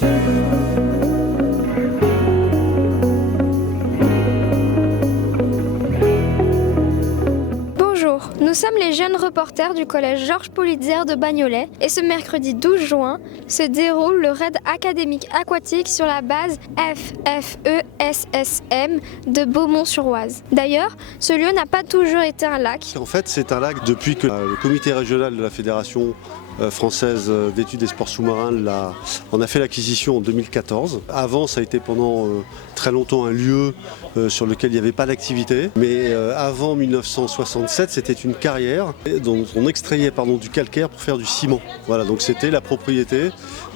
Bonjour, nous sommes les jeunes reporters du collège Georges Politzer de Bagnolet et ce mercredi 12 juin se déroule le raid académique aquatique sur la base FFESSM de Beaumont-sur-Oise. D'ailleurs, ce lieu n'a pas toujours été un lac. En fait, c'est un lac depuis que le comité régional de la Fédération française d'études des sports sous-marins en a fait l'acquisition en 2014. Avant, ça a été pendant très longtemps un lieu sur lequel il n'y avait pas d'activité. Mais avant 1967, c'était une carrière dont on extrayait du calcaire pour faire du ciment. Voilà, donc c'était la propriété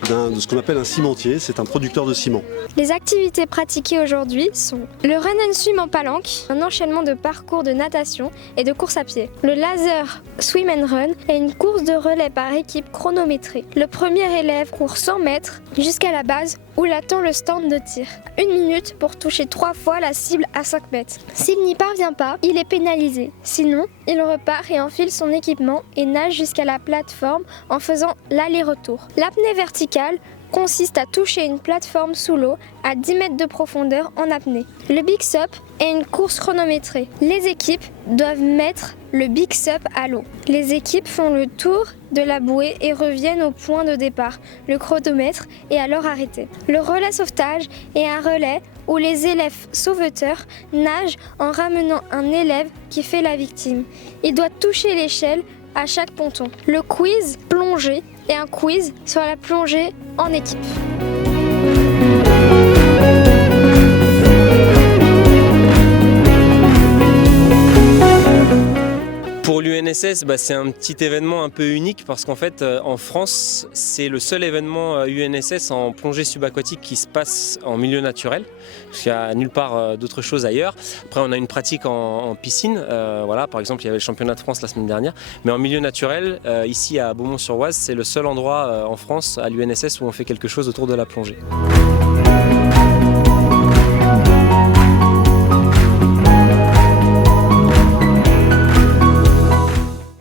de ce qu'on appelle un cimentier. C'est un producteur de ciment. Les activités pratiquées aujourd'hui sont le run and swim en palanque, un enchaînement de parcours de natation et de course à pied. Le laser swim and run est une course de relais par équipe chronométrée. Le premier élève court 100 mètres jusqu'à la base où l'attend le stand de tir. 1 minute pour toucher 3 fois la cible à 5 mètres. S'il n'y parvient pas, il est pénalisé. Sinon, il repart et enfile son équipement et nage jusqu'à la plateforme en faisant l'aller-retour. L'apnée verticale consiste à toucher une plateforme sous l'eau à 10 mètres de profondeur en apnée. Le Big Sup est une course chronométrée. Les équipes doivent mettre le Big Sup à l'eau. Les équipes font le tour de la bouée et reviennent au point de départ. Le chronomètre est alors arrêté. Le relais sauvetage est un relais où les élèves sauveteurs nagent en ramenant un élève qui fait la victime. Il doit toucher l'échelle à chaque ponton. Le quiz plongée est un quiz sur la plongée en équipe. Pour l'UNSS, c'est un petit événement un peu unique parce qu'en fait, en France, c'est le seul événement UNSS en plongée subaquatique qui se passe en milieu naturel. Parce qu'il n'y a nulle part d'autre chose ailleurs. Après, on a une pratique en piscine. Voilà, par exemple, il y avait le championnat de France la semaine dernière. Mais en milieu naturel, ici à Beaumont-sur-Oise, c'est le seul endroit en France à l'UNSS où on fait quelque chose autour de la plongée.